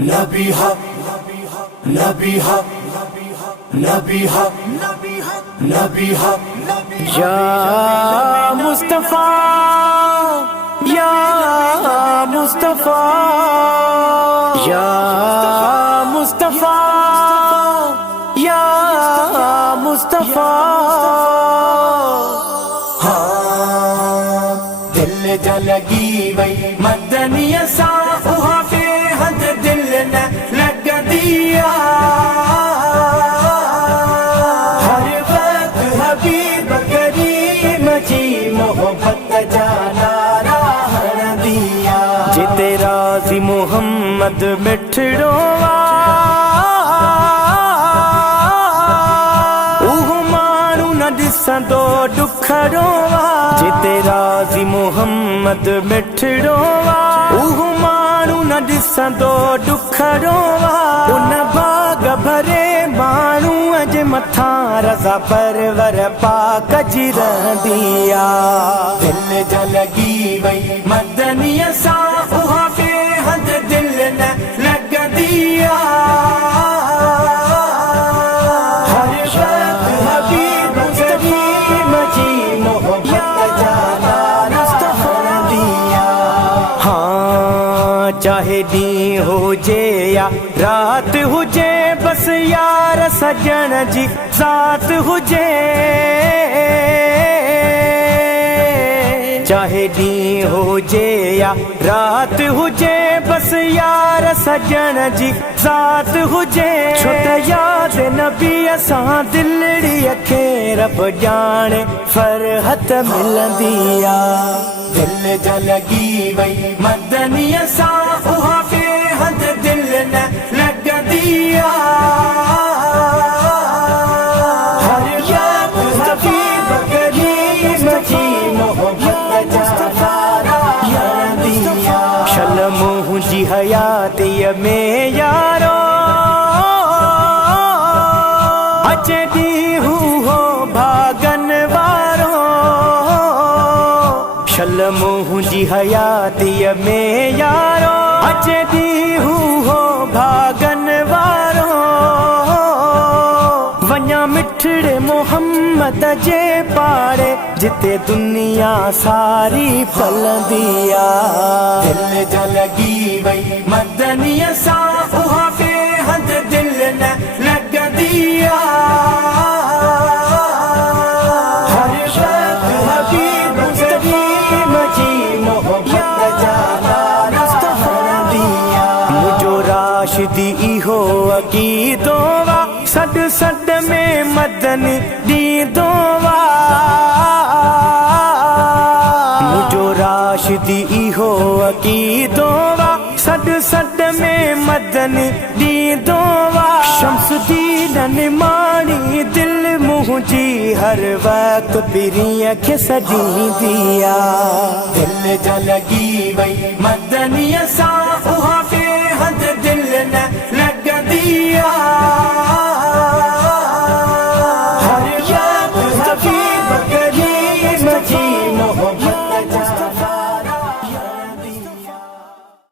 नबी हक नबी हक नबी हक नबी हक या मुस्तफा या मुस्तफा या मुस्तफा या मुस्तफा। हाँ दिल जलगी वही मदनिया सा वहाँ पे हद दिल न लग दिया। हर वक्त हबीब करीम जी मोहब्बत जाना राह दिया। जिते राज़ी मोहम्मद मिठड़ोवा ॾिसंदो ॾुखरोवा। जिते राज़ी मोहम्मद मिठड़ोवा उहो माण्हू न ॾिसंदो ॾुखरोवा। उन बाग भरे माण्हू जे मथां रज़ा परवर पाक जी रहंदी आ। दिल जलगी वही मदनिया सा वहाँ पे हद दिल न लगदी आ। चाहे ॾींहुं हुजे या रात हुजे बस यार सजण जी ज़ात हुजे। चाहे ॾींहुं हुजे या रात हुजे बस यार सजण जी ज़ात हुजे। छो त याद नबीअ सां दिलड़ीअ खे रब ॼाणे फरहत मिलंदी आ। दिल जलगी वही मदनिया सा वहाँ पे हद दिल न लगदी आ। हर याद हबीब करीम जी मोहब्बत जाना राह दिया। शल मुंहिंजी हयातीअ में यारो अचे ॾींहुं हो भागन वारो। शल मुंहिंजी हयातीअ में यारो अचे ॾींहुं हो भागन वारो। वञा मिठड़े मोहम्मद जे पाड़े जिते दुनिया सारी फलंदी आ। दिल जलगी वही मदनिया सा वहाँ पे हद दिल न लगदी आ। हर वक्त हबीब करीम जी मोहब्बत जाना राह दिया। मुझो राशिदी इहो अक़ीदो वा सॾ सॾ में मदन ॾींदो वा। मुझो राशिदी इहो अक़ीदो वा सॾ सॾ में मदन ॾींदो वा। शम्सुद्दीन निमाणी दिल मुंहिंजी हर वक्त पीरीअ खे सॾींदी आ। दिल जलगी वही मदनिया सा वहाँ पे हद दिल न